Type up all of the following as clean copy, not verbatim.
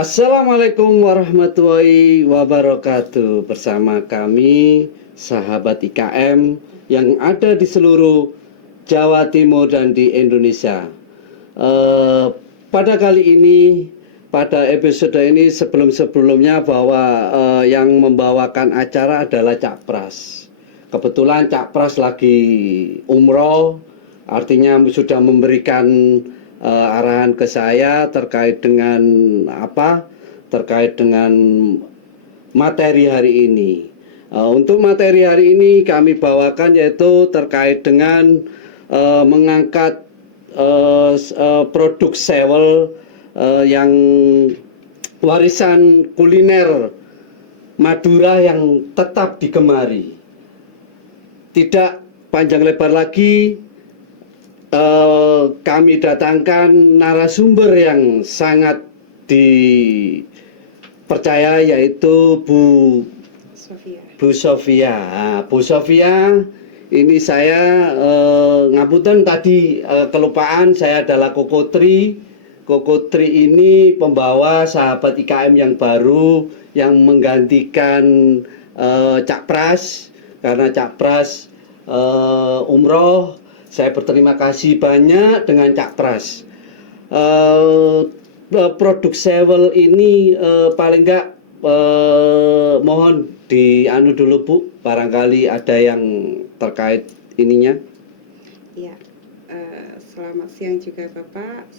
Assalamualaikum warahmatullahi wabarakatuh. Bersama kami sahabat IKM yang ada di seluruh Jawa Timur dan di Indonesia. Pada kali ini, pada episode ini sebelum-sebelumnya bahwa yang membawakan acara adalah Cak Pras. Kebetulan Cak Pras lagi umroh, artinya sudah memberikan arahan ke saya terkait dengan terkait dengan materi hari ini. Untuk materi hari ini kami bawakan yaitu terkait dengan mengangkat produk sewel yang warisan kuliner Madura yang tetap digemari. Tidak panjang lebar lagi, kami datangkan narasumber yang sangat dipercaya, yaitu Bu Sofia. Bu Sofia, ini saya ngapunten tadi kelupaan, saya adalah Kokotri. Kokotri ini pembawa sahabat IKM yang baru yang menggantikan Cak Pras, karena Cak Pras umroh. Saya berterima kasih banyak dengan Cak Pras. Produk sewel ini paling enggak mohon dianu dulu Bu, barangkali ada yang terkait ininya. Ya, selamat siang juga Bapak.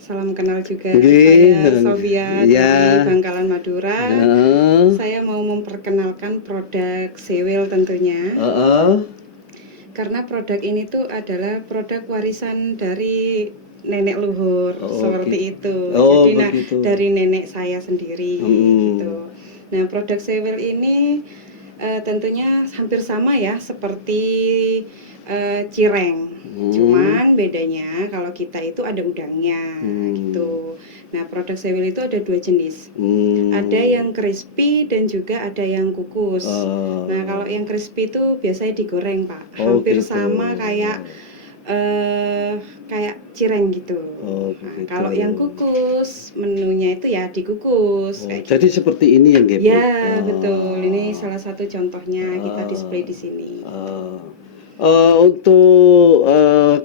Salam kenal juga. Saya Sofia ya, dari Bangkalan Madura. Saya mau memperkenalkan produk sewel tentunya. Karena produk ini tuh adalah produk warisan dari nenek luhur, seperti itu. Jadi dari nenek saya sendiri gitu. Nah, produk sewel ini tentunya hampir sama ya seperti cireng. Cuman bedanya kalau kita itu ada udangnya gitu. Nah, produk sewel itu ada dua jenis. Ada yang crispy dan juga ada yang kukus. Nah, kalau yang crispy itu biasanya digoreng, Pak. Hampir sama kayak kayak cireng gitu. Nah, kalau yang kukus, menunya itu ya dikukus. Jadi gitu. Seperti ini yang gitu. Ya, betul. Ini salah satu contohnya kita display di sini. Untuk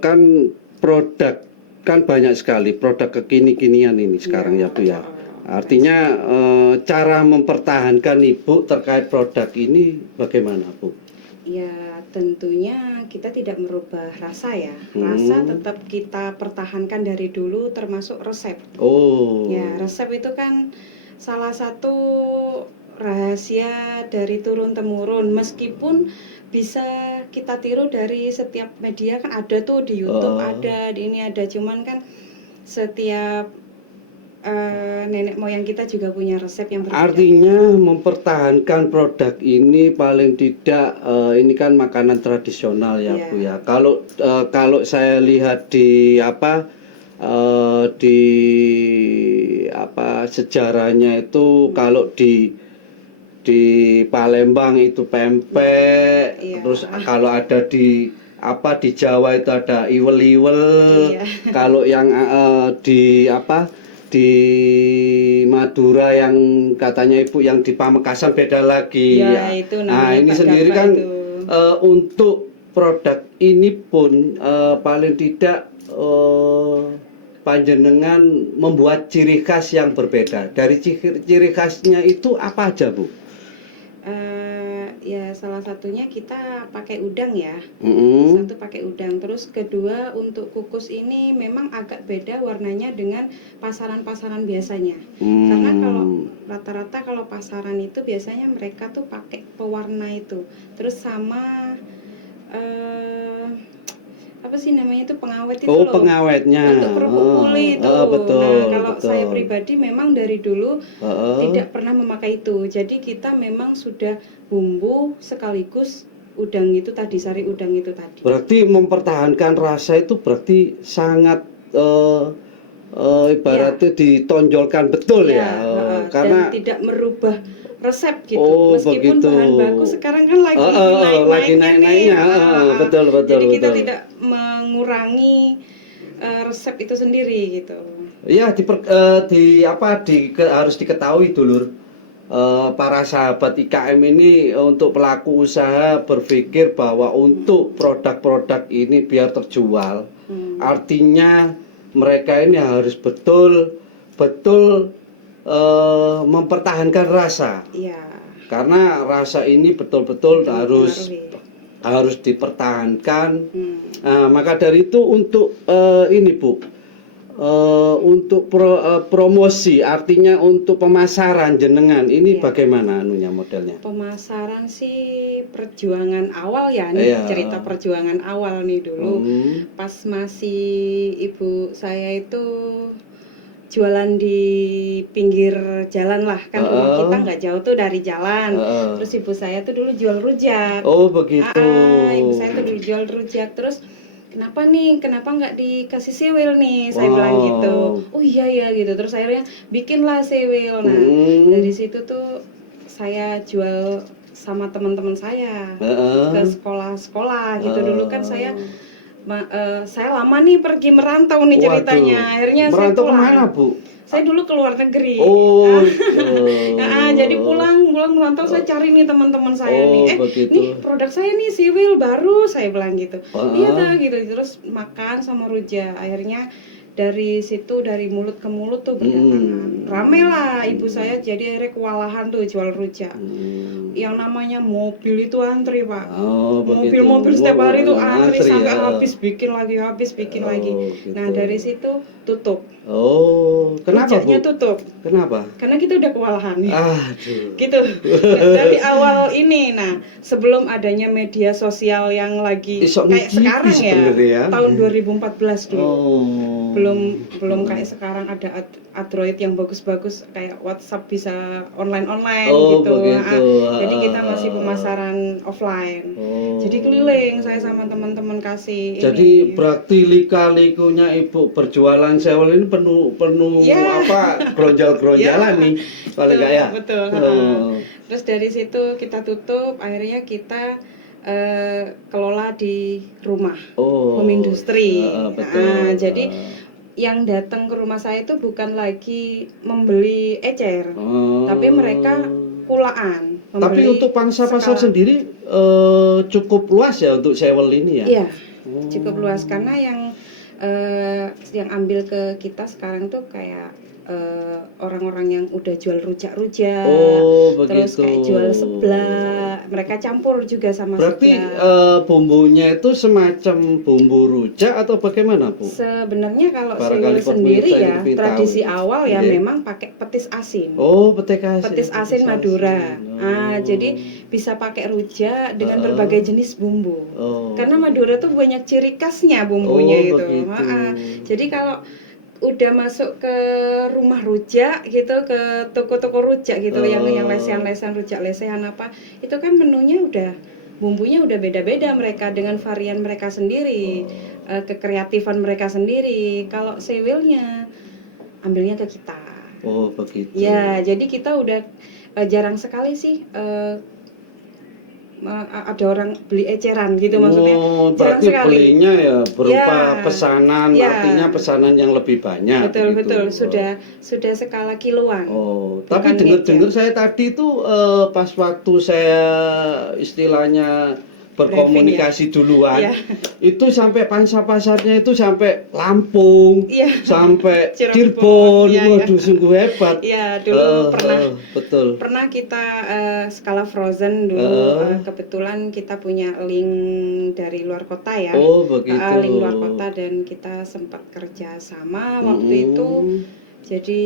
kan produk kan banyak sekali produk kekini-kinian ini sekarang ya Bu ya. Artinya cara mempertahankan Ibu terkait produk ini bagaimana Bu? Ya tentunya kita tidak merubah rasa ya. Rasa tetap kita pertahankan dari dulu, termasuk resep. Ya, resep itu kan salah satu rahasia dari turun temurun, meskipun bisa kita tiru dari setiap media, kan ada tuh di YouTube, ada di ini ada, cuman kan setiap nenek moyang kita juga punya resep yang berbeda. Artinya mempertahankan produk ini paling tidak ini kan makanan tradisional ya Bu ya. Kalau saya lihat di sejarahnya itu, kalau di Palembang itu pempek, terus kalau ada di Jawa itu ada iwel-iwel. Kalau yang di Madura yang katanya Ibu yang di Pamekasan beda lagi ya. Itu nah ini sendiri kan untuk produk ini pun paling tidak panjenengan membuat ciri khas yang berbeda. Dari ciri khasnya itu apa aja Bu? Ya salah satunya kita pakai udang ya. Satu pakai udang, terus kedua untuk kukus ini memang agak beda warnanya dengan pasaran-pasaran biasanya. Karena kalau rata-rata kalau pasaran itu biasanya mereka tuh pakai pewarna itu, terus sama apa sih namanya itu, pengawet itu loh. Pengawetnya. Untuk kerupuk kulit itu. Betul, nah, kalau betul. saya pribadi memang dari dulu tidak pernah memakai itu. Jadi kita memang sudah bumbu sekaligus udang itu tadi, sari udang itu tadi. Berarti mempertahankan rasa itu berarti sangat ibaratnya ditonjolkan betul ya. Karena dan tidak merubah resep gitu. Meskipun begitu. Bahan baku sekarang kan lagi naik-naiknya. Betul. Jadi kita tidak mengurangi resep itu sendiri gitu. Ya harus diketahui dulur, para sahabat IKM ini untuk pelaku usaha berpikir bahwa untuk produk-produk ini biar terjual, artinya mereka ini harus betul-betul mempertahankan rasa. Iya. Karena rasa ini betul-betul harus dipertahankan. Nah, maka dari itu untuk ini Bu, untuk promosi, artinya untuk pemasaran jenengan ini bagaimana anunya modelnya? Pemasaran sih perjuangan awal ya nih, cerita perjuangan awal nih dulu. Pas masih ibu saya itu jualan di pinggir jalan lah, kan rumah kita nggak jauh tuh dari jalan. Terus ibu saya tuh dulu jual rujak. Oh begitu. Ibu saya tuh dulu jual rujak, terus kenapa nggak dikasih sewil nih, saya bilang gitu. Oh iya ya gitu, terus akhirnya bikinlah sewil. Nah dari situ tuh saya jual sama teman-teman saya ke sekolah-sekolah gitu. Dulu kan saya lama nih pergi merantau nih ceritanya. Akhirnya merantau saya pulang. Kemana Bu? Saya dulu ke luar negeri. Jadi pulang merantau saya cari nih teman-teman saya nih. Nih produk saya nih siwil baru, saya bilang gitu. Iya dah gitu. Terus makan sama rujak. Akhirnya dari situ, dari mulut ke mulut tuh berdatangan. Rame lah ibu saya, jadi akhirnya kewalahan tuh jual rujak. Yang namanya mobil itu antri Pak. Mobil-mobil setiap hari tuh antri sampai habis bikin lagi. Gitu. Nah dari situ tutup. Kenapa rujaknya Bu? Tutup. Kenapa? Karena kita udah kewalahan nih. Aduh. Gitu. Dari awal ini, nah sebelum adanya media sosial yang lagi kayak sekarang ya, tahun 2014 dulu. Belum kayak sekarang ada Android yang bagus-bagus kayak WhatsApp bisa online gitu. Jadi kita masih pemasaran offline. Jadi keliling saya sama teman-teman kasih. Jadi berarti lika-likunya Ibu berjualan sewel ini penuh gronjal-gronjalan nih kalau enggak ya. Betul. Terus dari situ kita tutup, akhirnya kita kelola di rumah, home industry. Jadi yang datang ke rumah saya itu bukan lagi membeli ecer, tapi mereka kulaan. Tapi untuk pangsa pasar sendiri cukup luas ya untuk sewel ini ya? Iya, cukup luas karena yang ambil ke kita sekarang tuh kayak orang-orang yang udah jual rujak-rujak, terus kayak jual seblak, mereka campur juga sama seblak. Berarti bumbunya itu semacam bumbu rujak atau bagaimana Bu? Sebenarnya kalau sewil sendiri ya tradisi awal ya memang pakai petis asin. Petis asin Madura. Jadi bisa pakai rujak dengan berbagai jenis bumbu. Karena Madura tuh banyak ciri khasnya bumbunya itu. Jadi kalau udah masuk ke rumah rujak gitu, ke toko-toko rujak gitu, yang lesehan-lesehan rujak lesehan apa, itu kan menunya bumbunya udah beda-beda mereka dengan varian mereka sendiri, kekreatifan mereka sendiri. Kalau sewilnya ambilnya ke kita. Begitu. Ya, jadi kita udah jarang sekali sih ada orang beli eceran gitu, maksudnya jarang berarti sekali. Belinya ya berupa pesanan, artinya pesanan yang lebih banyak. Betul, sudah skala kiloan. Tapi dengar saya tadi tuh pas waktu saya istilahnya berkomunikasi duluan, itu sampai pangsa pasarnya itu sampai Lampung, sampai Cirebon. Waduh, sungguh hebat. Iya, dulu pernah kita skala frozen dulu. Kebetulan kita punya link dari luar kota ya. Link luar kota, dan kita sempat kerja sama waktu itu. Jadi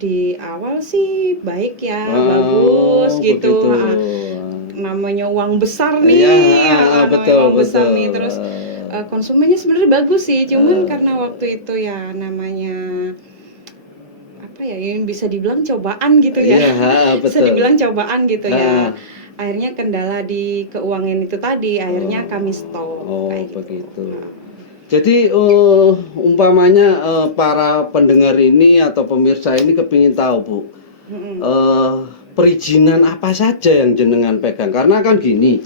di awal sih baik ya, bagus gitu. Namanya uang besar nih, uang besar nih, terus konsumennya sebenarnya bagus sih, cuman karena waktu itu ya namanya apa ya, yang bisa dibilang cobaan gitu ya, bisa dibilang cobaan gitu ya. Akhirnya kendala di keuangan itu tadi, akhirnya kami stop. Kayak begitu. Jadi umpamanya para pendengar ini atau pemirsa ini kepingin tahu Bu, perizinan apa saja yang jenengan pegang? Karena kan gini,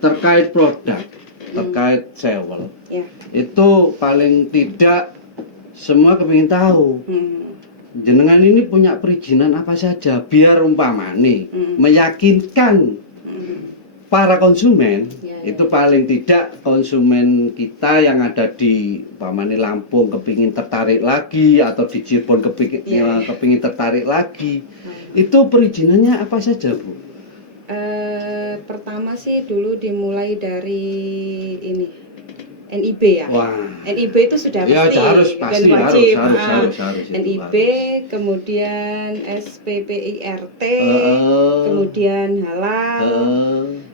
terkait produk, terkait sewel, itu paling tidak semua kepingin tahu. Hmm. Jenengan ini punya perizinan apa saja biar umpamane meyakinkan para konsumen. Ya, Itu paling tidak konsumen kita yang ada di umpamane Lampung kepingin tertarik lagi atau di Cirebon kepingin tertarik lagi. Itu perizinannya apa saja, Bu? Pertama sih dulu dimulai dari ini NIB ya. Wah. NIB itu sudah Ya, pasti pasti, dan wajib. harus NIB, itu kemudian SPPIRT, harus. kemudian halal,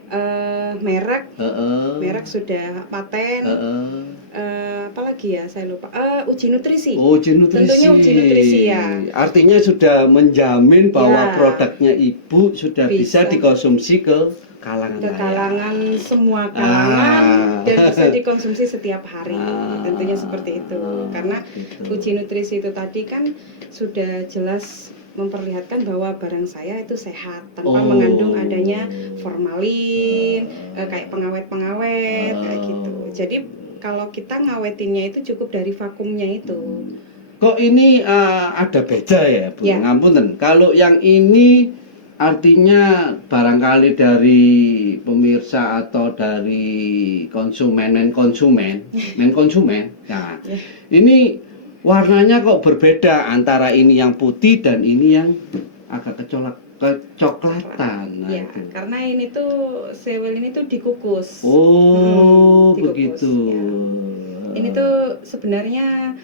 Heeh. merek, Heeh. merek sudah paten. Apalagi ya saya lupa. Uji nutrisi. Uji nutrisi. Tentunya uji nutrisi ya. Artinya sudah menjamin bahwa Ya. produknya Ibu sudah bisa Bisa. dikonsumsi ke kalangan Ke layak. kalangan semua kalangan dan bisa Ah. dikonsumsi setiap hari. Tentunya seperti itu. Karena Gitu. uji nutrisi itu tadi kan sudah jelas memperlihatkan bahwa barang saya itu sehat tanpa mengandung adanya formalin, kayak pengawet-pengawet kayak gitu. Jadi kalau kita ngawetinnya itu cukup dari vakumnya itu. Kok ini ada beda ya, Bu? Ya. Ngapunten. Kalau yang ini artinya barangkali dari pemirsa atau dari men konsumen. Nah, Ya. ini warnanya kok berbeda antara ini yang putih dan ini yang agak kecoklatan. Nah, Ya, itu. karena ini tuh sewel ini tuh dikukus. Oh, dikukus, begitu. ya. Ini tuh sebenarnya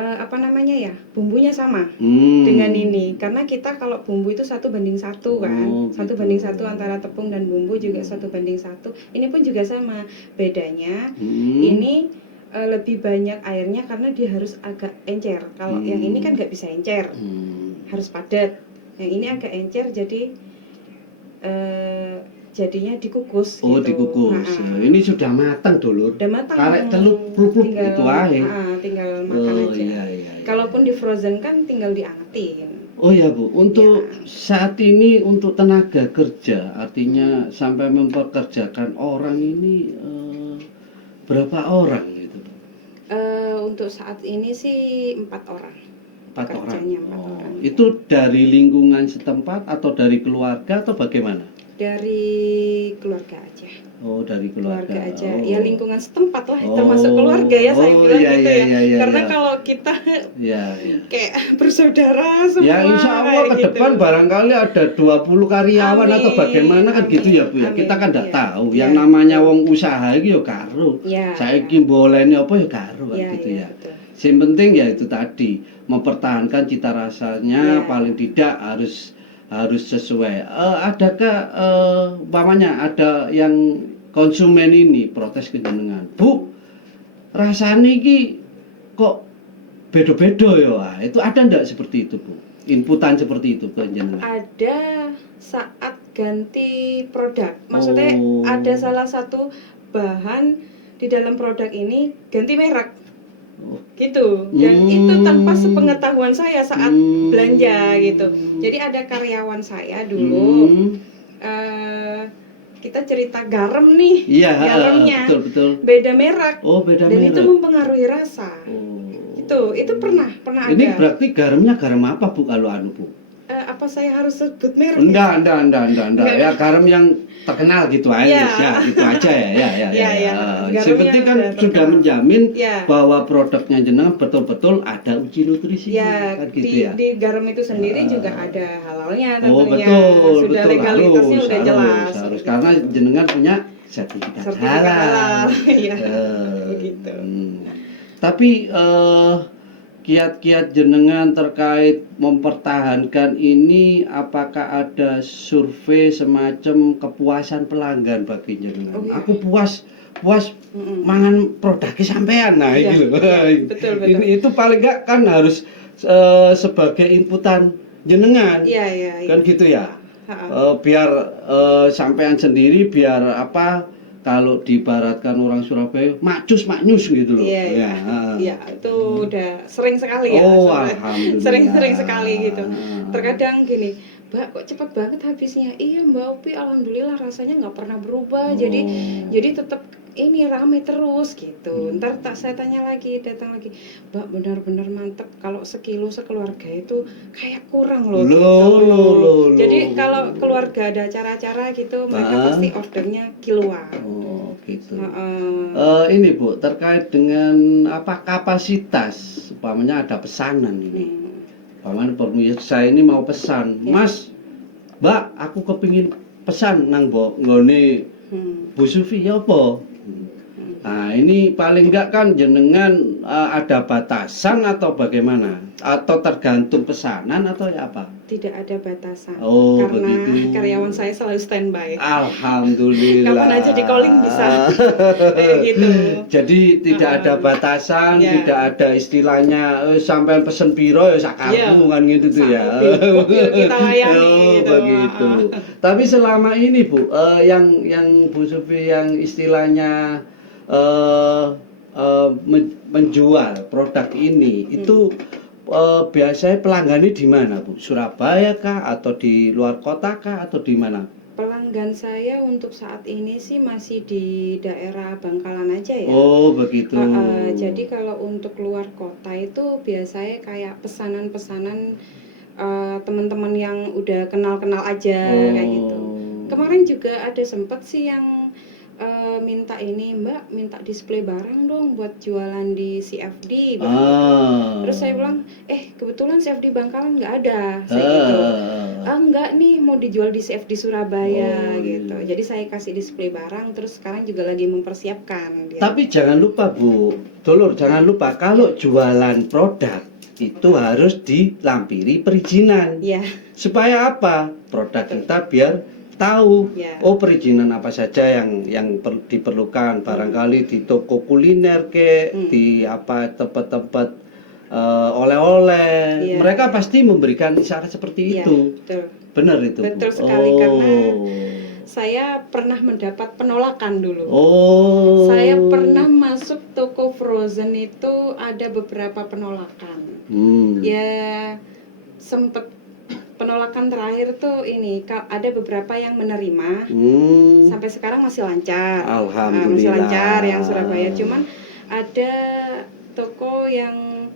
apa namanya ya, bumbunya sama dengan ini, karena kita kalau bumbu itu 1:1 kan, Oh, 1:1 gitu. antara tepung dan bumbu juga 1:1. Ini pun juga sama, bedanya Hmm. ini lebih banyak airnya karena dia harus agak encer. Kalau yang ini kan nggak bisa encer, harus padat. Yang ini agak encer, jadi jadinya dikukus. Oh, gitu. dikukus. Nah, Ini sudah matang, Dulur. udah matang, Karek teluk pluk itu aja. tinggal makan Oh, aja. iya. Kalaupun di frozen kan tinggal diangetin. Oh ya, Bu, untuk Ya. saat ini untuk tenaga kerja, artinya sampai mempekerjakan orang ini berapa orang gitu? Untuk saat ini sih 4 orang. 4 orang. Pekerjanya 4 orang. Itu dari lingkungan setempat atau dari keluarga atau bagaimana? Dari keluarga aja. Oh, dari keluarga. Aja. Oh. Ya lingkungan setempat lah, termasuk keluarga ya saya bilang iya, gitu iya, ya. Karena iya. kalau kita Iya. kayak bersaudara semua. Ya insya Allah kayak ke gitu. depan barangkali ada 20 karyawan atau Amin, bagaimana kan gitu ya, Bu ya. amin. Kita kan enggak Ya, tahu. ya. Yang namanya wong usaha iki ya karo. Ya, Saiki bolehne apa ya karo kan ya, gitu ya. betul. Yang penting ya itu tadi, mempertahankan cita rasanya Ya. paling tidak harus sesuai. Adakah umpamanya ada yang konsumen ini protes ke jenengan, Bu, rasanya iki kok beda-beda ya? Wah, itu ada ndak seperti itu, Bu? Inputan seperti itu ke jenengan? Ada saat ganti produk. Maksudnya Oh. ada salah satu bahan di dalam produk ini ganti merek. Gitu. Dan itu tanpa sepengetahuan saya saat belanja gitu. Jadi ada karyawan saya dulu kita cerita garam nih. Iya, garamnya betul. beda merek. Oh, beda Dan merek. itu mempengaruhi rasa. Itu pernah Ini ada. berarti garamnya garam apa, Bu, kalau Bu? Apa saya harus sebut merek? Enggak. Ya garam yang terkenal gitu aja. Ya. Ya, gitu aja ya. Ya. Yang penting kan sudah menjamin ya. bahwa produknya jenengan betul-betul ada uji nutrisi. Ya, kan gitu di garam itu sendiri juga ada halalnya tentunya. Oh, betul. Sudah legalitasnya udah jelas. Harus karena jenengan punya sertifikat halal. Iya. Begitu. Tapi kiat-kiat jenengan terkait mempertahankan ini, apakah ada survei semacam kepuasan pelanggan bagi jenengan? Oh, iya. Aku puas mangan produknya sampean. Nah, Iya, ini loh. betul. Itu paling enggak kan harus sebagai inputan jenengan. Iya. Kan gitu ya. Biar sampean sendiri biar apa, kalau diibaratkan orang Surabaya maknyus gitu loh. Iya, itu udah sering sekali ya. Oh, alhamdulillah. Sering sekali gitu. Terkadang gini, Mbak, kok cepat banget habisnya? Iya, Mbak Upi, alhamdulillah rasanya nggak pernah berubah. Jadi tetap ini rame terus gitu. Ntar saya tanya lagi, datang lagi, Mbak benar-benar mantep, kalau sekilo sekeluarga itu kayak kurang loh gitu. Jadi kalau keluarga ada acara-acara gitu, mereka pasti ordernya kiloan. Oh gitu. Ini Bu, terkait dengan apa kapasitas, umpamanya ada pesanan ini. Umpamanya pemirsa ini mau pesan, Mas, Mbak, aku kepingin pesan nang nggone Bu Sufi ya apa? Nah ini paling enggak kan jenengan ada batasan atau bagaimana? Atau tergantung pesanan atau ya apa? Tidak ada batasan. Oh, karena begitu. karyawan saya selalu standby. Alhamdulillah. Kapan aja di calling bisa. Kayak gitu. Jadi tidak ada batasan, tidak ada istilahnya sampai pesen piro ya sakarmu kan gitu tuh ya. Kita layani gitu. Begitu. Tapi selama ini Bu, yang Bu Sufi yang istilahnya menjual produk ini itu biasanya pelanggannya di mana Bu? Surabaya kah atau di luar kota kah atau di mana? Pelanggan saya untuk saat ini sih masih di daerah Bangkalan aja ya. Oh begitu. Jadi kalau untuk luar kota itu biasanya kayak pesanan-pesanan teman-teman yang udah kenal-kenal aja kayak gitu. Kemarin juga ada sempet sih yang minta ini, Mbak, minta display barang dong buat jualan di CFD. Terus saya bilang, kebetulan CFD Bangkalan nggak ada, saya gitu. Enggak nih, mau dijual di CFD Surabaya gitu. Jadi saya kasih display barang, terus sekarang juga lagi mempersiapkan. Gitu. Tapi jangan lupa Bu, Dulur, jangan lupa kalau jualan produk itu harus dilampiri perizinan. Ya. Supaya apa? Produk kita biar tahu perizinan apa saja yang diperlukan, barangkali di toko kuliner di apa tempat-tempat oleh-oleh mereka pasti memberikan isyarat seperti itu. Betul. Benar itu. Betul sekali karena saya pernah mendapat penolakan dulu. Saya pernah masuk toko frozen itu ada beberapa penolakan. Ya sempet penolakan terakhir tuh ini ada beberapa yang menerima sampai sekarang masih lancar. Alhamdulillah. Masih lancar yang Surabaya, cuman ada toko yang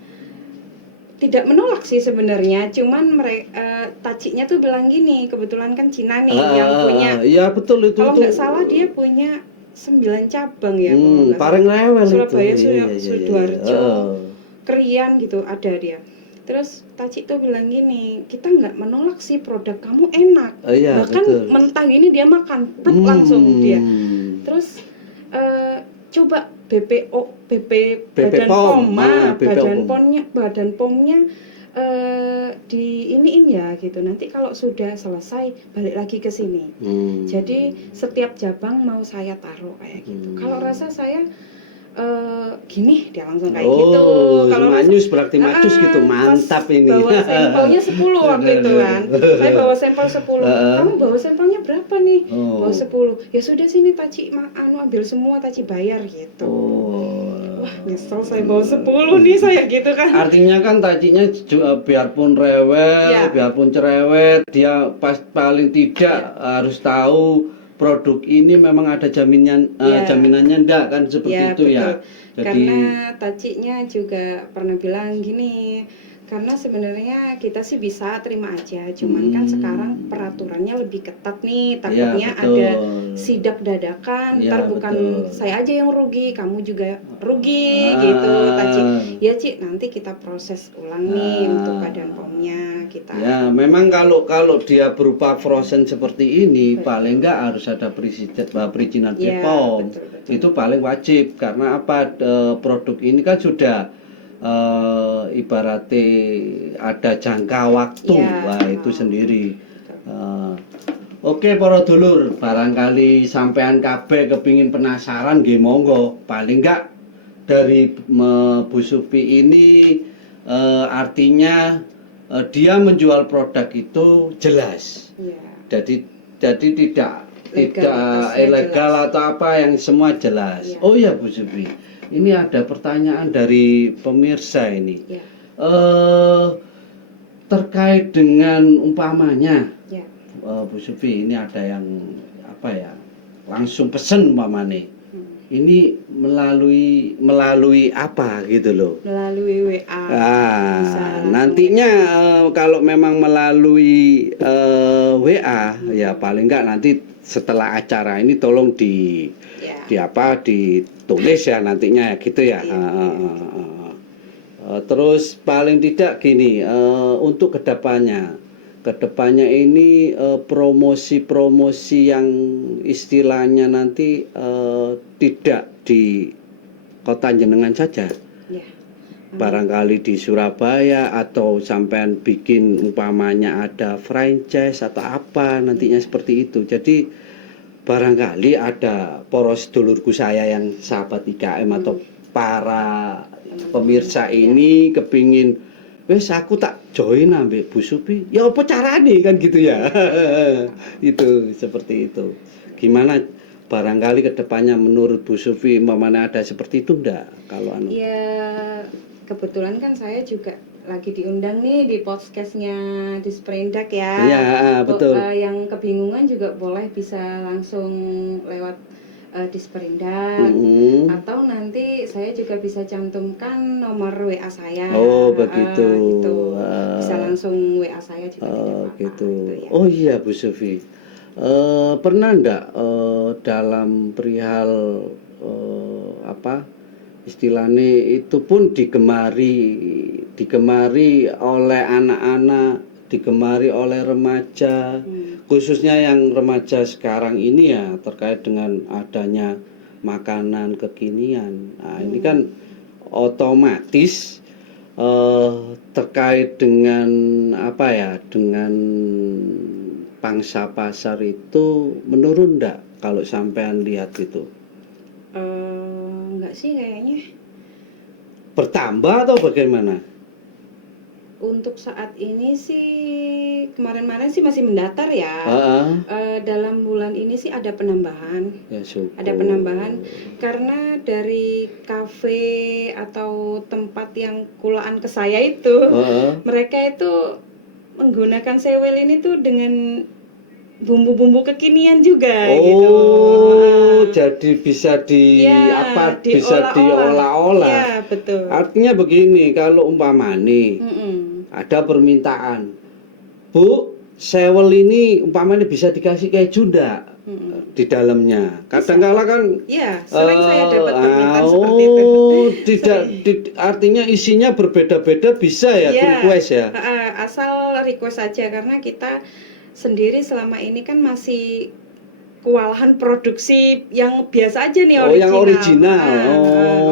tidak menolak sih sebenarnya, cuman mereka tacinya tuh bilang gini, kebetulan kan Cina nih yang punya. Iya betul itu. Kalau nggak salah dia punya 9 cabang ya. Paling rewel Surabaya, itu. Sidoarjo, Krian gitu ada dia. Terus Taci tuh bilang gini, kita nggak menolak sih produk kamu enak, bahkan betul. Mentah ini dia makan, langsung dia. Terus coba badan pomnya di iniin ya gitu. Nanti kalau sudah selesai balik lagi ke sini. Jadi setiap cabang mau saya taruh kayak gitu. Kalau rasa saya gini dia langsung kayak gitu. Kalau manyus berarti macus gitu, mantap ini. Bawa sampelnya 10 waktu itu kan. Saya bawa sampel 10. Kamu bawa sampelnya berapa nih? Bawa 10. Ya sudah sini Taci ambil semua, Taci bayar gitu. Wah, nyesel saya bawa 10 nih saya gitu kan. Artinya kan Tacinya biarpun rewel, biarpun cerewet, dia paling tidak harus tahu produk ini memang ada jaminannya enggak kan seperti itu betul. Ya. Jadi karena Tacinya juga pernah bilang gini, karena sebenarnya kita sih bisa terima aja, cuman kan sekarang peraturannya lebih ketat nih, takutnya ada sidak dadakan, ntar bukan saya aja yang rugi, kamu juga rugi gitu, Taci. Ya Ci, nanti kita proses ulang nih untuk badan pomnya kita. Ya, memang kalau dia berupa frozen seperti ini, paling enggak harus ada perizinan BPOM. Itu paling wajib karena apa? Produk ini kan sudah ibaratnya ada jangka waktu, itu sendiri. Oke para dulur, barangkali sampean kabeh kepingin penasaran nggih monggo. Paling enggak dari Bu Sufi ini artinya dia menjual produk itu jelas. Jadi tidak ilegal atau apa, yang semua jelas. Oh ya Bu Sufi, ini ada pertanyaan dari pemirsa ini. Terkait dengan umpamanya, Bu Sufi, ini ada yang apa ya, langsung pesen umpamanya. ini melalui apa gitu loh. Melalui WA. Nantinya kalau memang melalui WA ya paling enggak nanti setelah acara ini tolong ditulis ya nantinya ya gitu ya. Terus paling tidak gini, untuk kedepannya ini promosi yang istilahnya nanti tidak di kota jenengan saja, barangkali di Surabaya atau sampean bikin umpamanya ada franchise atau apa nantinya seperti itu. Jadi barangkali ada poros dulurku saya yang sahabat IKM atau para pemirsa ini kepingin wes aku tak join ambek Bu Supi ya apa carane kan gitu ya. Itu seperti itu gimana barangkali kedepannya menurut Bu Sufi mana ada seperti itu enggak kalau ya kebetulan kan saya juga lagi diundang nih di podcastnya Disperindak ya. Iya betul. Yang kebingungan juga boleh bisa langsung lewat Disperindak atau nanti saya juga bisa cantumkan nomor WA saya. Begitu. Gitu. Bisa langsung WA saya juga tidak apa-apa. Gitu. Ya. Oh iya Bu Sufi. Pernah enggak dalam perihal istilahnya itu pun digemari oleh anak-anak, digemari oleh remaja, khususnya yang remaja sekarang ini ya terkait dengan adanya makanan kekinian. Nah, ini kan otomatis terkait dengan dengan pangsa pasar itu menurun enggak kalau sampean lihat itu? Enggak sih kayaknya. Bertambah atau bagaimana? Untuk saat ini sih kemarin-kemarin sih masih mendatar ya. Dalam bulan ini sih ada penambahan. Ya, ada penambahan karena dari kafe atau tempat yang kulaan ke saya itu, mereka itu menggunakan sewel ini tuh dengan bumbu-bumbu kekinian juga gitu. Jadi bisa bisa diolah-olah. Ya, betul. Artinya begini, kalau umpamane ada permintaan, Bu, sewel ini umpamanya bisa dikasih keju enggak di dalamnya? Kadang-kala kan sering saya dapat permintaan seperti itu. Artinya isinya berbeda-beda bisa ya, request ya. Asal request saja karena kita sendiri selama ini kan masih kewalahan produksi yang biasa aja nih, original. Yang original.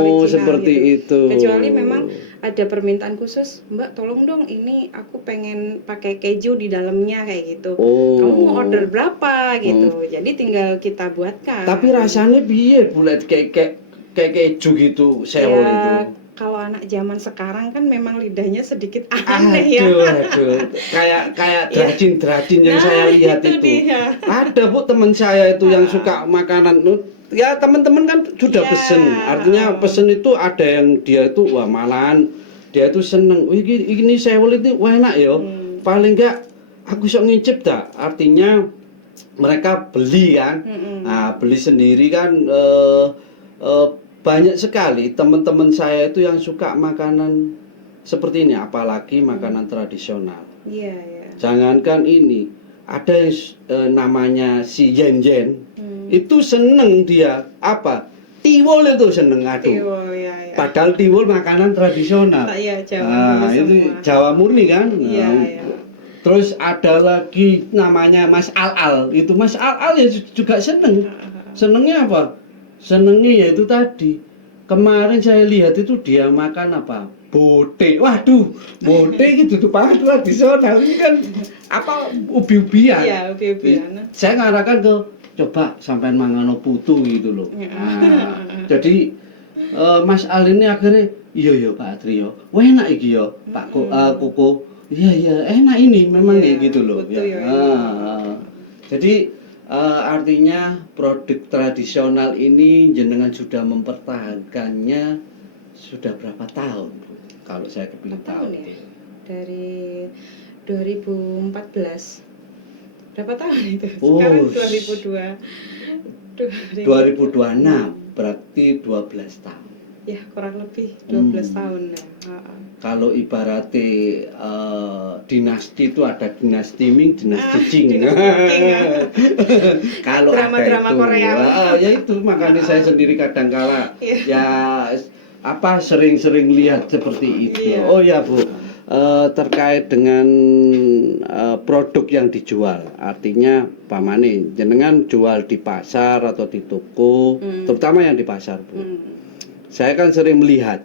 Original seperti gitu. itu. Kecuali memang ada permintaan khusus, Mbak tolong dong ini aku pengen pakai keju di dalamnya kayak gitu. Kamu mau order berapa gitu. Jadi tinggal kita buatkan. Tapi rasanya piye bulat kayak keju gitu, sewel itu. Kalau anak zaman sekarang kan memang lidahnya sedikit aneh ya. Aduh. Kayak drajin yang saya lihat itu. Dia. Ada Bu teman saya itu yang suka makanan. Ya teman-teman kan sudah pesen. Artinya pesen itu ada yang dia itu malahan dia itu seneng. Ini sewel itu enak ya. Paling enggak aku sok ngicip dah. Artinya mereka beli kan. Beli sendiri kan banyak sekali teman-teman saya itu yang suka makanan seperti ini, apalagi makanan tradisional. Jangankan ini, ada yang namanya si Yen itu seneng dia tiwul itu seneng padahal tiwul makanan tradisional. Itu Jawa murni kan. Terus ada lagi namanya Mas Al itu Mas Al ya juga seneng. Senengnya apa? Senengnya yaitu tadi kemarin saya lihat itu dia makan bote. Waduh, bote gitu tuh pakai tradisional ini kan ubi-ubian. Iya, ubi-ubian. Saya ngarahkan ke coba sampean mangano putu gitu loh. Jadi Mas Al ini akhirnya iya Pak Trio. Wah enak iki yo Pak Koko. Iya enak ini memang gitu loh. Jadi artinya produk tradisional ini jenengan sudah mempertahankannya sudah berapa tahun? Kalau saya kepingin tahu ya? Dari 2014. Berapa tahun itu? Sekarang 2026. berarti 12 tahun. Ya, kurang lebih 12 tahun ya. Kalau ibaratnya dinasti itu ada dinasti Ming, dinasti Qing. Kalau drama-drama ada itu, Korea. ya itu makanya saya sendiri kadang-kala ya apa sering-sering lihat seperti itu. Oh ya Bu, terkait dengan produk yang dijual, artinya pamane jenengan jual di pasar atau di toko, terutama yang di pasar Bu. Saya kan sering melihat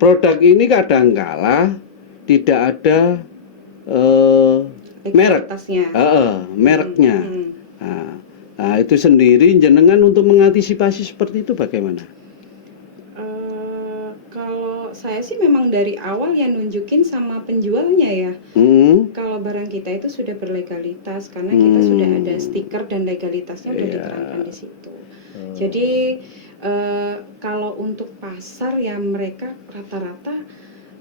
produk ini kadang-kala tidak ada merek, mereknya. Nah, itu sendiri jenengan untuk mengantisipasi seperti itu bagaimana? Kalau saya sih memang dari awal ya nunjukin sama penjualnya ya. Kalau barang kita itu sudah berlegalitas karena kita sudah ada stiker dan legalitasnya udah diterangkan di situ. Jadi kalau untuk pasar ya mereka rata-rata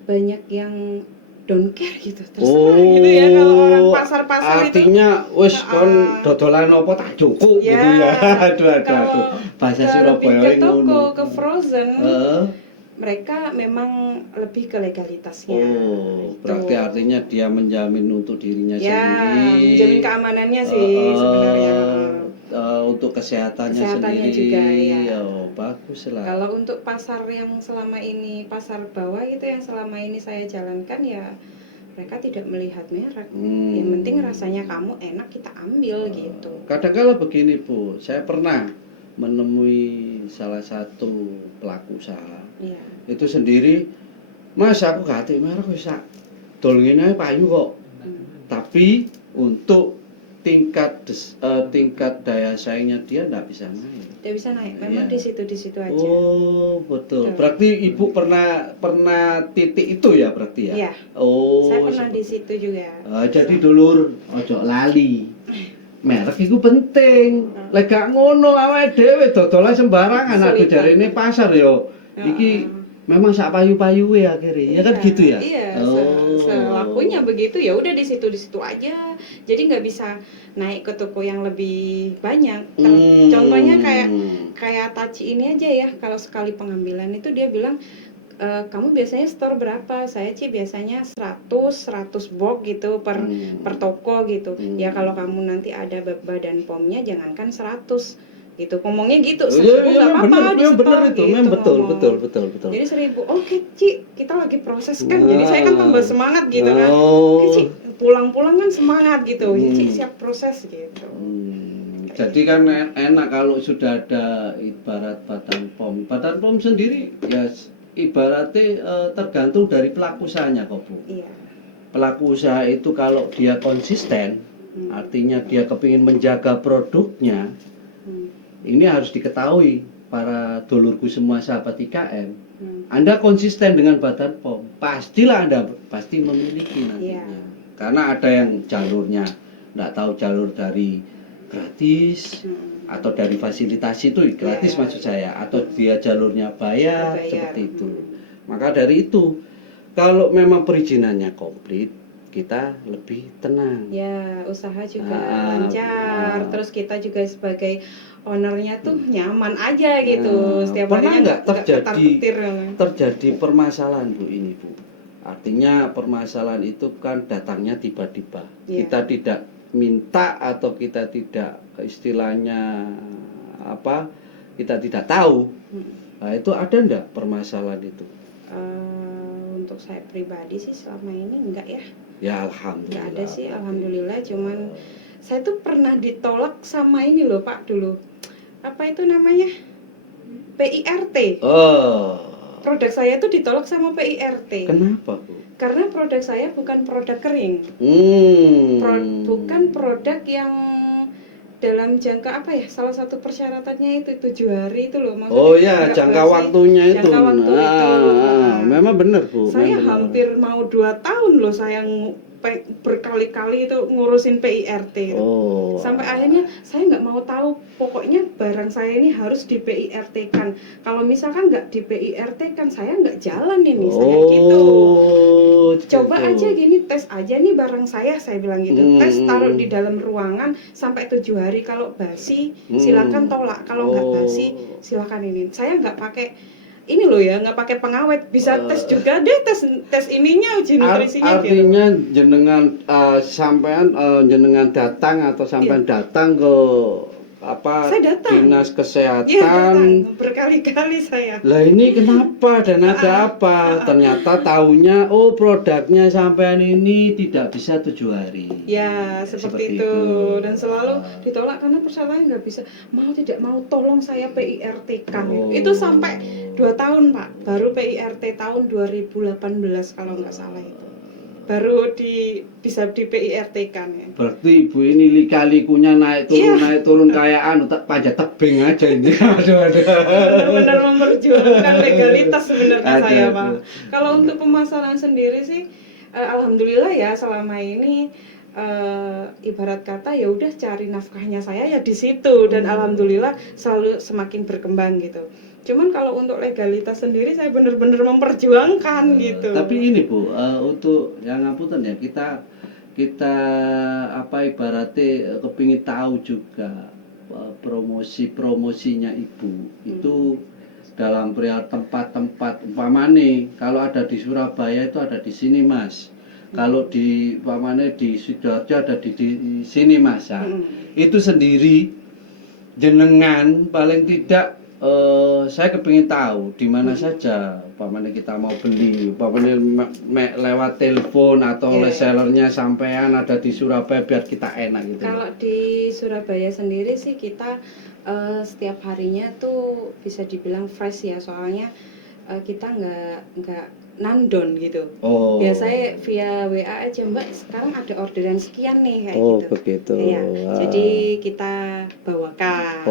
banyak yang don't care gitu, terserah gitu ya kalau orang pasar-pasar artinya wis kon dodolan apa tak cukup gitu ya. Aduh. Bahasa Surabaya ke toko, ke frozen. Mereka memang lebih ke legalitasnya. Berarti artinya dia menjamin untuk dirinya sendiri. Menjamin keamanannya sih sebenarnya. Untuk kesehatannya sendiri juga ya. Bagus lah. Kalau untuk pasar yang selama ini pasar bawah itu yang selama ini saya jalankan ya mereka tidak melihat merek. Yang penting rasanya kamu enak kita ambil gitu. Kadang-kala begini Bu, saya pernah menemui salah satu pelaku usaha. Itu sendiri, Mas aku gak ati merek wis sak dol ngene payu kok. Tapi untuk tingkat daya saingnya dia enggak bisa naik. Tidak bisa naik, memang di situ aja. Oh, betul. Berarti Ibu pernah titik itu ya berarti ya? Iya. Saya pernah di situ juga. Jadi dulur ojo lali. Merek itu penting. Lek gak ngono awake dhewe dodolan sembarangan aku jarene pasar yo. Iki memang sak payu-payuwe akhirnya. Ya kan gitu ya? Iya, selakunya begitu ya udah di situ aja. Jadi nggak bisa naik ke toko yang lebih banyak. Contohnya kayak Taci ini aja ya, kalau sekali pengambilan itu dia bilang kamu biasanya store berapa? Saya sih biasanya 100 box gitu per toko gitu. Ya kalau kamu nanti ada badan POM-nya jangankan 100 gitu, ngomongnya gitu, 1000 nggak apa-apa di bener itu, gitu, betul. Jadi 1000, oke Ci, kita lagi proses kan, jadi saya kan tambah semangat gitu kan, Ci, pulang-pulang kan semangat gitu, Ci siap proses gitu. Jadi kan enak kalau sudah ada ibarat badan POM sendiri ya ibaratnya tergantung dari pelaku usahanya kok Bu. Iya. Pelaku usaha itu kalau dia konsisten, artinya dia kepingin menjaga produknya. Ini harus diketahui para dulurku semua sahabat IKM. Anda konsisten dengan badan POM, pastilah Anda pasti memiliki nantinya. Karena ada yang jalurnya nggak tahu jalur dari gratis atau dari fasilitasi itu gratis maksud saya, atau dia jalurnya bayar seperti itu. Maka dari itu kalau memang perizinannya komplit, kita lebih tenang. Ya, usaha juga lancar. Terus kita juga sebagai ownernya tuh nyaman aja gitu. Setiap harinya nggak terjadi permasalahan Bu ini Bu. Artinya permasalahan itu kan datangnya tiba-tiba. Kita tidak minta atau kita tidak istilahnya apa? Kita tidak tahu. Nah, itu ada enggak permasalahan itu? Untuk saya pribadi sih selama ini enggak ya. Ya alhamdulillah. Enggak ada sih, alhamdulillah. Cuman saya tuh pernah ditolak sama ini loh Pak dulu. Apa itu namanya? PIRT. Produk saya tuh ditolak sama PIRT. Kenapa Bu? Karena produk saya bukan produk kering. Bukan produk yang dalam jangka apa ya, salah satu persyaratannya itu 7 hari itu loh. Maksudnya jangka waktunya itu. Memang benar Bu. Saya hampir mau 2 tahun loh saya berkali-kali itu ngurusin PIRT itu. Sampai akhirnya saya nggak mau tahu, pokoknya barang saya ini harus di PIRT kan. Kalau misalkan nggak di PIRT kan saya nggak jalan ini, saya gitu. Coba aja gini, tes aja nih barang saya bilang gitu. Tes, taruh di dalam ruangan sampai 7 hari. Kalau basi silakan tolak, kalau nggak basi silakan ini. Saya nggak pakai ini loh ya, nggak pakai pengawet, bisa tes juga deh, tes ininya, uji nutrisinya. Artinya gitu. Jenengan sampean jenengan datang atau sampean datang ke saya datang. dinas kesehatan. Iya, datang berkali-kali saya. Lah ini kenapa dan ada apa? Ternyata taunya produknya sampean ini tidak bisa 7 hari. Ya seperti itu. Dan selalu ditolak karena persyaratannya nggak bisa. Mau tidak mau tolong saya PIRT kan. Itu sampai 2 tahun Pak, baru PIRT tahun 2018 kalau nggak salah itu. Baru bisa di PIRT kan ya. Berarti Ibu ini lika-likunya naik turun kayak tak pajak tebing aja ini. Benar-benar memperjuangkan legalitas sebenarnya saya Pak. Kalau untuk pemasaran sendiri sih alhamdulillah ya selama ini ibarat kata ya udah cari nafkahnya saya ya di situ, dan alhamdulillah selalu semakin berkembang gitu. Cuman kalau untuk legalitas sendiri saya benar-benar memperjuangkan gitu. Tapi ini Bu, untuk yang ngapunten ya, kita ibaratnya kepingin tahu juga promosinya Ibu itu dalam perihal tempat-tempat, umpamane kalau ada di Surabaya itu ada di sini Mas. Kalau di umpamane di Sidoarjo ada di sini Mas. Itu sendiri jenengan paling tidak saya kepingin tahu di mana saja umpamanya kita mau beli, umpamanya lewat telepon atau resellernya sampean ada di Surabaya biar kita enak gitu. Kalau di Surabaya sendiri sih kita setiap harinya tuh bisa dibilang fresh ya, soalnya kita nggak nandon gitu. Biasanya via WA aja, Mbak sekarang ada orderan sekian nih kayak gitu. Begitu. Ya, jadi kita bawakan.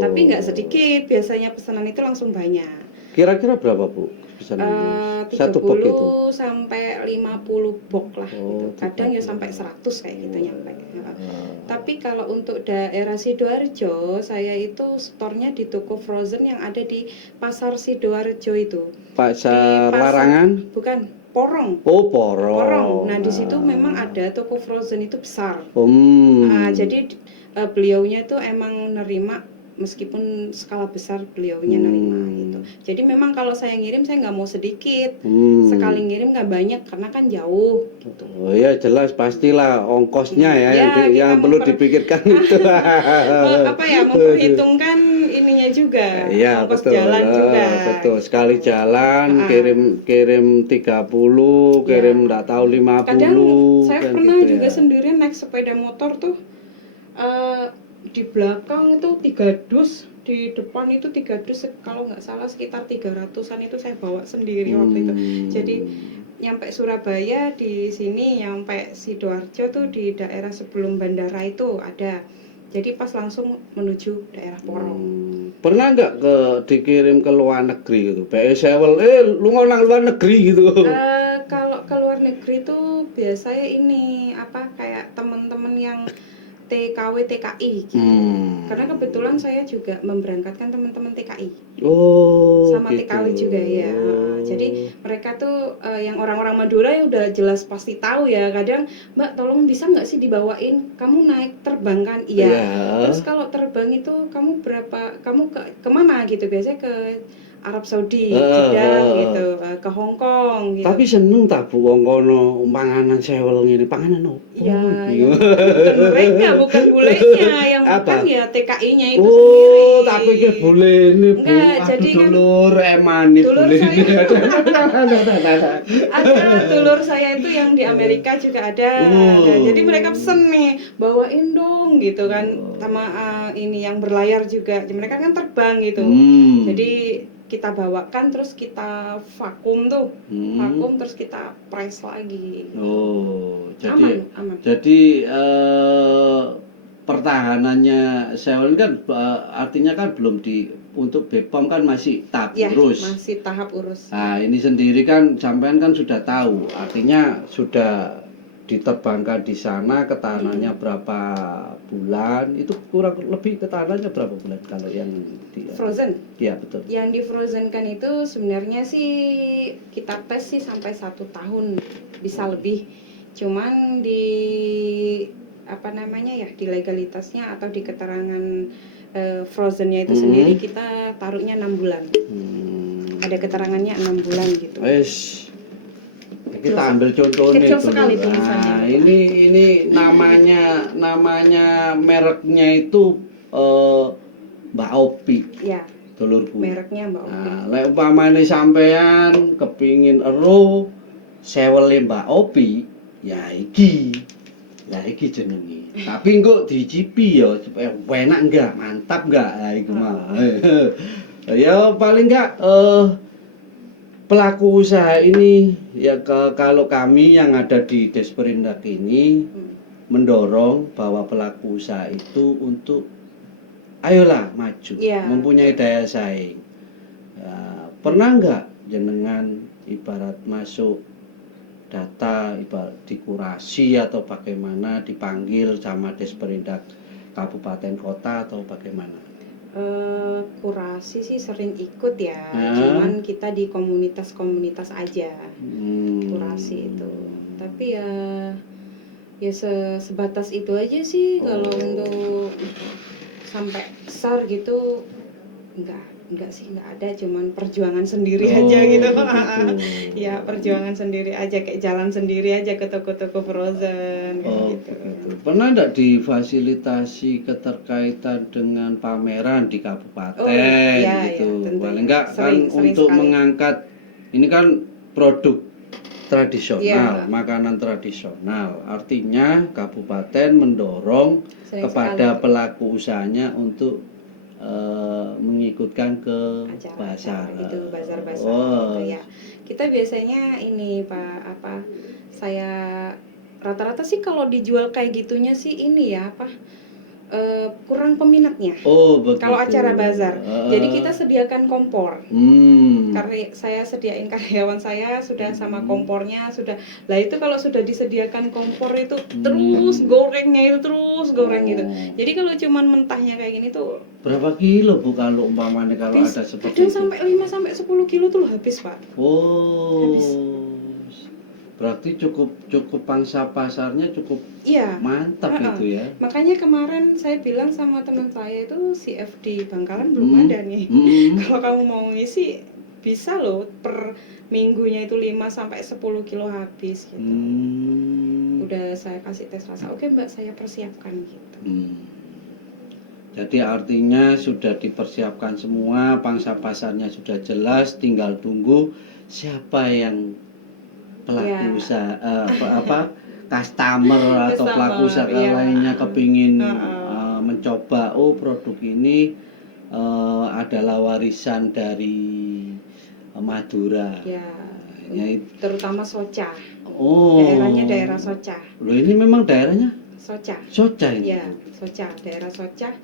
Tapi nggak sedikit, biasanya pesanan itu langsung banyak. Kira-kira berapa Bu pesanan? 30 sampai 50 box lah gitu. Kadang ya sampai 100 kayak gitu nyampe. Tapi kalau untuk daerah Sidoarjo, saya itu store-nya di toko frozen yang ada di Pasar Sidoarjo itu. Pasar Larangan? Bukan, Porong. Porong. Nah, di situ memang ada toko frozen itu besar. Jadi beliaunya itu emang nerima, meskipun skala besar beliaunya nerima gitu. Jadi memang kalau saya ngirim saya nggak mau sedikit, sekali ngirim nggak banyak karena kan jauh gitu. Iya jelas, pastilah ongkosnya yang perlu dipikirkan itu. Memperhitungkan ininya juga, ongkos jalan juga. Betul, sekali jalan kirim 30, kirim nggak tahu 50. Kadang saya pernah gitu juga sendirian naik sepeda motor tuh. Di belakang itu 3 dus, di depan itu 3 dus, kalau nggak salah sekitar 300-an itu saya bawa sendiri waktu itu. Jadi nyampe Surabaya di sini, nyampe Sidoarjo tuh di daerah sebelum bandara itu ada. Jadi pas langsung menuju daerah Porong. Pernah nggak dikirim ke luar negeri gitu? PSL, lu nang luar negeri gitu? Kalau ke luar negeri tuh biasanya ini kayak teman-teman yang TKW TKI gitu. Karena kebetulan saya juga memberangkatkan teman-teman TKI. Sama gitu. TKW juga ya. Jadi mereka tuh yang orang-orang Madura ya udah jelas pasti tahu ya. Kadang, Mbak tolong bisa nggak sih dibawain? Kamu naik terbang kan? Iya. Terus kalau terbang itu kamu kemana gitu? Biasanya ke Arab Saudi, Jeddah gitu, ke Hong Kong gitu. Tapi seneng tak Bu wong kono panganan sewel ngene, panganan opo? Iya, bukan bulenya yang makan ya TKI-nya itu sendiri. Tak pikir bulene Bu. Enggak, jadi kan dulur emani bulene. Ada dulur saya itu yang di Amerika juga ada. Nah, jadi mereka pesen nih, bawain dong gitu kan, sama ini yang berlayar juga. Mereka kan terbang gitu. Jadi kita bawakan, terus kita vakum tuh, vakum terus kita press lagi. Jadi aman. Jadi pertahanannya sewel kan artinya kan belum untuk BPOM kan masih tahap urus. Masih tahap urus. Nah, ini sendiri kan sampean kan sudah tahu, artinya sudah diterbangkan di sana, ketahanannya berapa bulan? Itu kurang lebih ketahanannya berapa bulan kalau yang di Frozen. Iya betul. Yang di frozen kan itu sebenarnya sih kita tes sih sampai 1 tahun, bisa lebih. Cuman di apa namanya ya, di legalitasnya atau di keterangan frozennya itu sendiri kita taruhnya 6 bulan. Ada keterangannya 6 bulan gitu. Kita ambil contohnya kecil itu. sekali tulisannya. Nah, ini namanya mereknya itu Mbak Opi. Ya. Dulurku. Mereknya Mbak Opi. Nah, lek umpamane sampean kepingin ero sewele Mbak Opi, ya iki. Lah iki jenenge. Tapi engko dicipi ya, enak enggak? Mantap enggak? Lah iku mah. Ya paling enggak pelaku usaha ini ya kalau kami yang ada di Desperindak ini mendorong bahwa pelaku usaha itu untuk ayolah maju, mempunyai daya saing. Ya, pernah enggak jenengan ibarat masuk data ibarat dikurasi atau bagaimana dipanggil sama Desperindak kabupaten kota atau bagaimana? Kurasi sih sering ikut ya, cuman kita di komunitas-komunitas aja kurasi itu. Tapi ya sebatas itu aja sih. Kalau untuk sampai besar gitu enggak sih, enggak ada, cuman perjuangan sendiri aja gitu. Ya perjuangan sendiri aja, kayak jalan sendiri aja ke toko-toko frozen gitu. Pernah enggak difasilitasi keterkaitan dengan pameran di kabupaten gitu? Ya, paling enggak sering untuk sekali. Mengangkat ini kan produk tradisional, makanan tradisional. Artinya kabupaten mendorong kepada pelaku usahanya untuk mengikutkan ke pasar gitu, bazar-bazar gitu ya. Kita biasanya ini Pak, saya rata-rata sih kalau dijual kayak gitunya sih ini ya kurang peminatnya. Begitu. Kalau acara bazar. Jadi kita sediakan kompor. Karena saya sediain karyawan saya sudah sama kompornya sudah. Lah itu kalau sudah disediakan kompor itu terus gorengnya itu terus goreng gitu. Jadi kalau cuman mentahnya kayak gini tuh berapa kilo Bu kalau umpamanya kalau ada seperti itu? Sampai 5 sampai 10 kilo tuh habis, Pak. Habis. Berarti cukup pangsa pasarnya cukup mantap gitu ya. Makanya kemarin saya bilang sama teman saya itu CFD Bangkalan belum ada nih. Kalau kamu mau ngisi bisa loh, per minggunya itu 5 sampai 10 kilo habis gitu. Udah saya kasih tes rasa. Oke Mbak, saya persiapkan gitu. Jadi artinya sudah dipersiapkan semua, pangsa pasarnya sudah jelas, tinggal tunggu siapa yang pelaku usaha customer atau pelaku usaha lainnya kepingin mencoba produk ini adalah warisan dari Madura. Terutama Soca. Daerahnya daerah Soca. Loh ini memang daerahnya Soca. Soca ini. Ya, Soca, daerah Soca,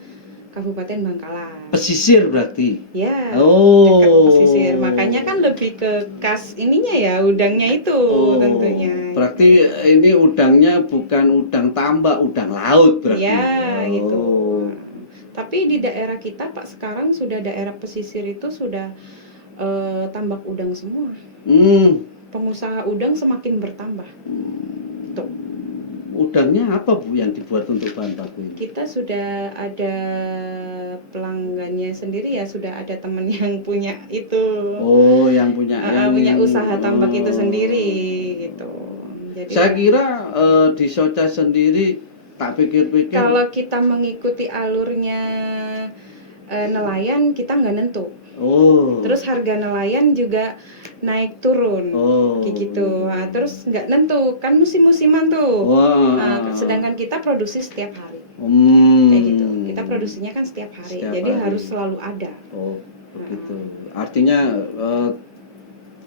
Kabupaten Bangkalan. Pesisir berarti? Ya, dekat pesisir. Makanya kan lebih ke khas ininya ya, udangnya itu tentunya. Berarti ini udangnya bukan udang tambak, udang laut berarti? Ya, gitu. Tapi di daerah kita Pak sekarang sudah daerah pesisir itu sudah tambak udang semua. Pengusaha udang semakin bertambah. Tuh. Udangnya apa Bu yang dibuat untuk bahan baku ini? Kita sudah ada pelanggannya sendiri ya, sudah ada teman yang punya itu. Yang punya punya usaha tambak itu sendiri gitu. Jadi saya kira di Soca sendiri tak pikir-pikir kalau kita mengikuti alurnya nelayan kita nggak nentu. Terus harga nelayan juga naik turun kayak gitu. Terus nggak nentu kan musim-musiman tuh. Sedangkan kita produksi setiap hari kayak gitu. Kita produksinya kan setiap hari, jadi harus selalu ada. Begitu. Artinya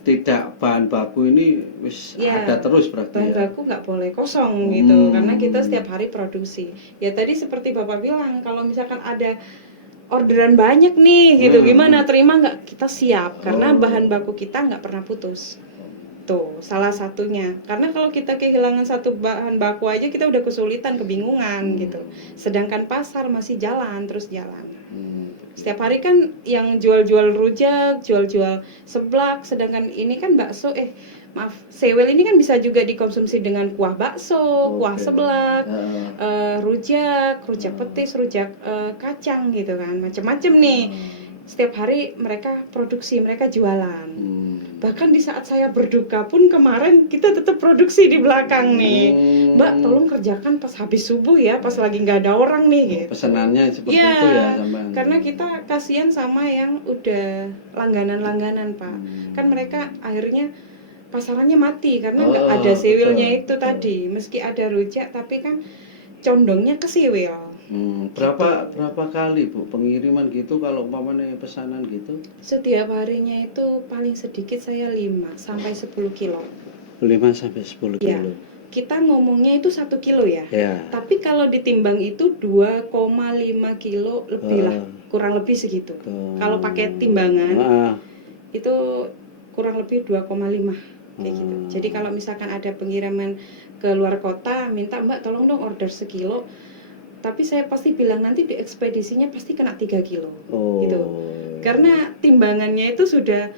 tidak bahan baku ini ada terus berarti bahan baku nggak boleh kosong gitu, karena kita setiap hari produksi. Ya tadi seperti Bapak bilang, kalau misalkan ada orderan banyak nih gitu, gimana terima nggak? Kita siap karena bahan baku kita nggak pernah putus. Itu salah satunya. Karena kalau kita kehilangan satu bahan baku aja kita udah kesulitan, kebingungan gitu. Sedangkan pasar masih jalan, terus jalan. Setiap hari kan yang jual-jual rujak, jual-jual seblak, sedangkan ini kan bakso, sewel ini kan bisa juga dikonsumsi dengan kuah bakso, kuah seblak, rujak petis, rujak kacang gitu kan, macam-macam nih. Setiap hari mereka produksi, mereka jualan. Bahkan di saat saya berduka pun kemarin kita tetap produksi di belakang nih. Mbak, tolong kerjakan pas habis subuh ya, pas lagi nggak ada orang nih gitu. Pesanannya seperti ya, itu ya sama. Karena kita kasihan sama yang udah langganan-langganan, Pak. Kan mereka akhirnya pasarannya mati karena nggak ada sewilnya itu tadi. Meski ada rujak tapi kan condongnya ke sewil. Berapa kali Bu pengiriman gitu kalau umpamanya pesanan gitu? Setiap harinya itu paling sedikit saya 5 sampai 10 kilo. 5 sampai 10 Ya, kilo. kita ngomongnya itu 1 kilo ya. Ya. Tapi kalau ditimbang itu 2,5 kilo lebih lah, kurang lebih segitu. Kalau pakai timbangan itu kurang lebih 2,5 kayak gitu. Jadi kalau misalkan ada pengiriman ke luar kota, minta Mbak tolong dong order sekilo. Tapi saya pasti bilang nanti di ekspedisinya pasti kena 3 kilo gitu. Karena timbangannya itu sudah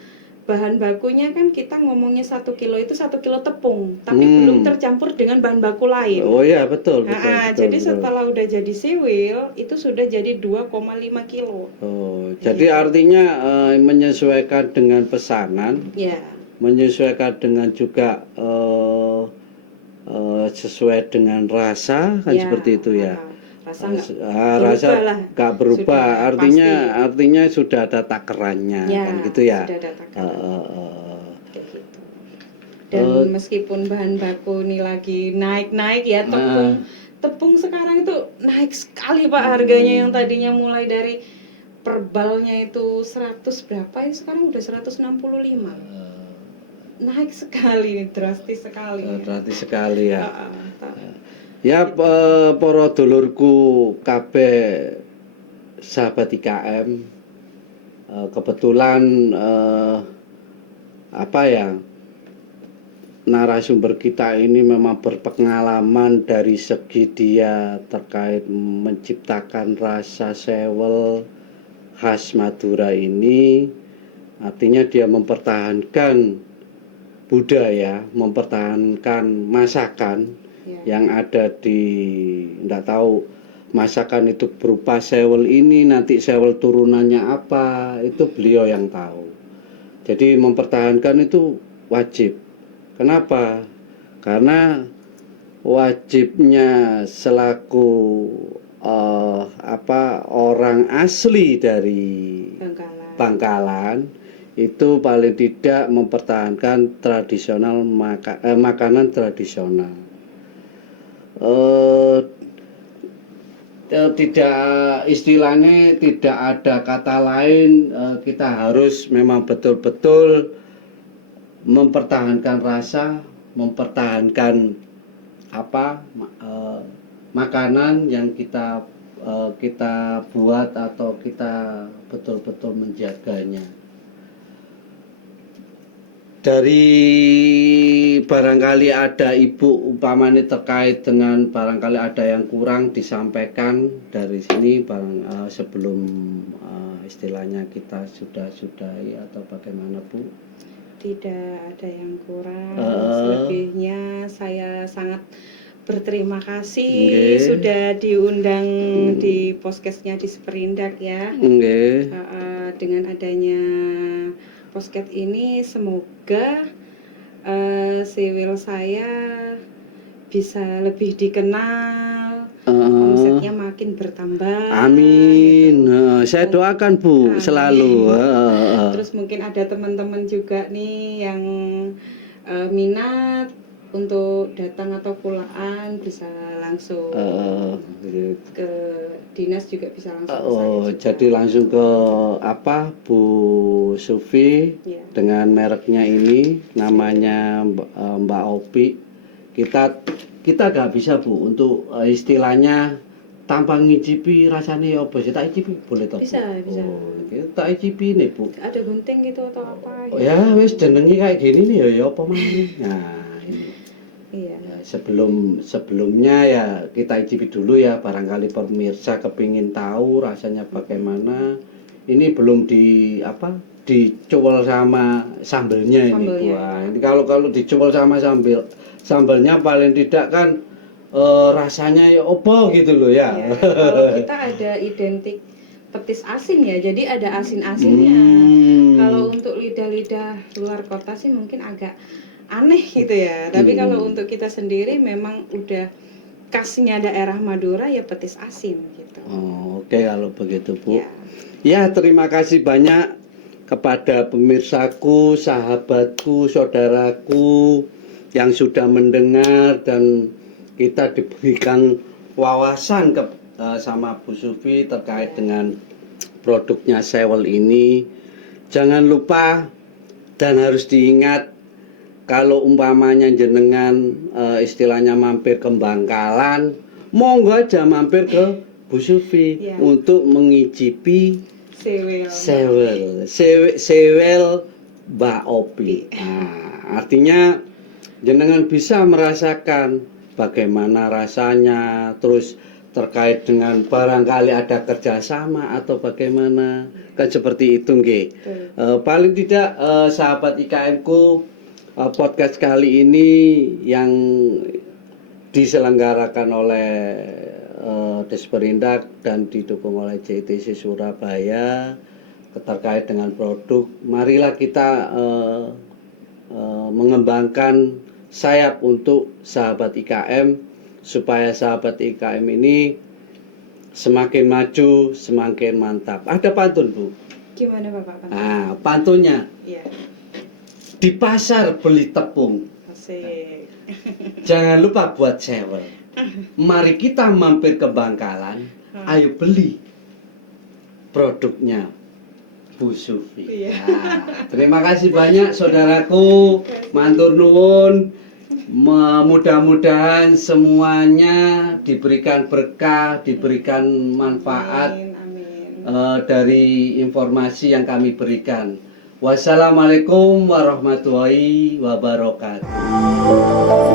bahan bakunya kan kita ngomongnya 1 kilo itu 1 kilo tepung, tapi belum tercampur dengan bahan baku lain. Oh iya betul. Jadi setelah udah jadi sewil itu sudah jadi 2,5 kilo. Jadi artinya menyesuaikan dengan pesanan. Ya. Menyesuaikan dengan juga sesuai dengan rasa kan seperti itu ya. Rasa nggak berubah, artinya sudah ada takarannya kan gitu ya. Sudah ada takaran. Gitu. Dan meskipun bahan baku ini lagi naik ya, tepung sekarang itu naik sekali Pak harganya, yang tadinya mulai dari perbalnya itu 100 berapa ya, sekarang udah 165. Naik sekali, drastis sekali. Drastis sekali ya. Ya para dulurku kabeh sahabat IKM, kebetulan narasumber kita ini memang berpengalaman dari segi dia terkait menciptakan rasa sewel khas Madura ini. Artinya dia mempertahankan budaya, mempertahankan masakan yang ada di, enggak tahu masakan itu berupa sewel ini, nanti sewel turunannya apa, itu beliau yang tahu. Jadi mempertahankan itu wajib. Kenapa? Karena wajibnya selaku orang asli dari Bangkalan itu paling tidak mempertahankan tradisional makanan tradisional. Tidak, istilahnya tidak ada kata lain, kita harus memang betul-betul mempertahankan rasa, mempertahankan makanan yang kita buat atau kita betul-betul menjaganya. Dari barangkali ada Ibu umpamanya terkait dengan barangkali ada yang kurang disampaikan dari sini sebelum istilahnya kita sudahi atau bagaimana Bu? Tidak ada yang kurang. Selebihnya saya sangat berterima kasih sudah diundang di podcastnya di Sperindak ya. Dengan adanya podcast ini semoga sewil saya bisa lebih dikenal, omsetnya makin bertambah. Amin. Gitu. Saya doakan Bu selalu. Terus mungkin ada teman-teman juga nih yang minat untuk datang atau pulaan bisa langsung ke dinas juga bisa langsung. Jadi langsung ke Bu Sufi dengan mereknya ini namanya Mbak Opi. Kita nggak bisa Bu untuk istilahnya tanpa ngicipi rasanya apa sih? Tak icipi boleh toh? Bisa. Oh, tak icipi nih Bu. Ada gunting gitu atau apa? Oh Gitu. ya, wis jenenge kayak gini nih ya apa maneh. Nah, ini. Iya. Ya, sebelumnya ya kita icipi dulu ya, barangkali pemirsa kepingin tahu rasanya bagaimana. Ini belum dicuwel sama sambelnya ini Bu. Wah, ini kalau dicuwel sama sambelnya paling tidak kan rasanya ya opo gitu loh ya. Ya, kalau kita ada identik petis asin ya, jadi ada asin-asinnya. Kalau untuk lidah-lidah luar kota sih mungkin agak aneh gitu ya. Tapi kalau untuk kita sendiri memang udah khasnya daerah Madura ya petis asin gitu. Oh, oke kalau begitu Bu. Ya. Ya, terima kasih banyak kepada pemirsaku, sahabatku, saudaraku yang sudah mendengar dan kita diberikan wawasan sama Bu Sufi terkait dengan produknya Sewel ini. Jangan lupa dan harus diingat kalau umpamanya jenengan istilahnya mampir ke Bangkalan, monggo aja mampir ke Bu Sufi untuk mengicipi sewel Mbak Opi. Nah, artinya jenengan bisa merasakan bagaimana rasanya, terus terkait dengan barangkali ada kerjasama atau bagaimana, kan seperti itu nggih. Paling tidak sahabat IKM ku, podcast kali ini yang diselenggarakan oleh Desperindak dan didukung oleh JTC Surabaya terkait dengan produk. Marilah kita mengembangkan sayap untuk sahabat IKM supaya sahabat IKM ini semakin maju, semakin mantap. Ada pantun Bu. Gimana Bapak? Nah, pantunnya. Iya. Di pasar beli tepung. Asik. Jangan lupa buat sewel. Mari kita mampir ke Bangkalan. Ayo beli produknya Bu Sufi. Iya. Nah, terima kasih banyak saudaraku, matur nuwun. Mudah-mudahan semuanya diberikan berkah, diberikan manfaat. Amin. Dari informasi yang kami berikan. Wassalamualaikum warahmatullahi wabarakatuh.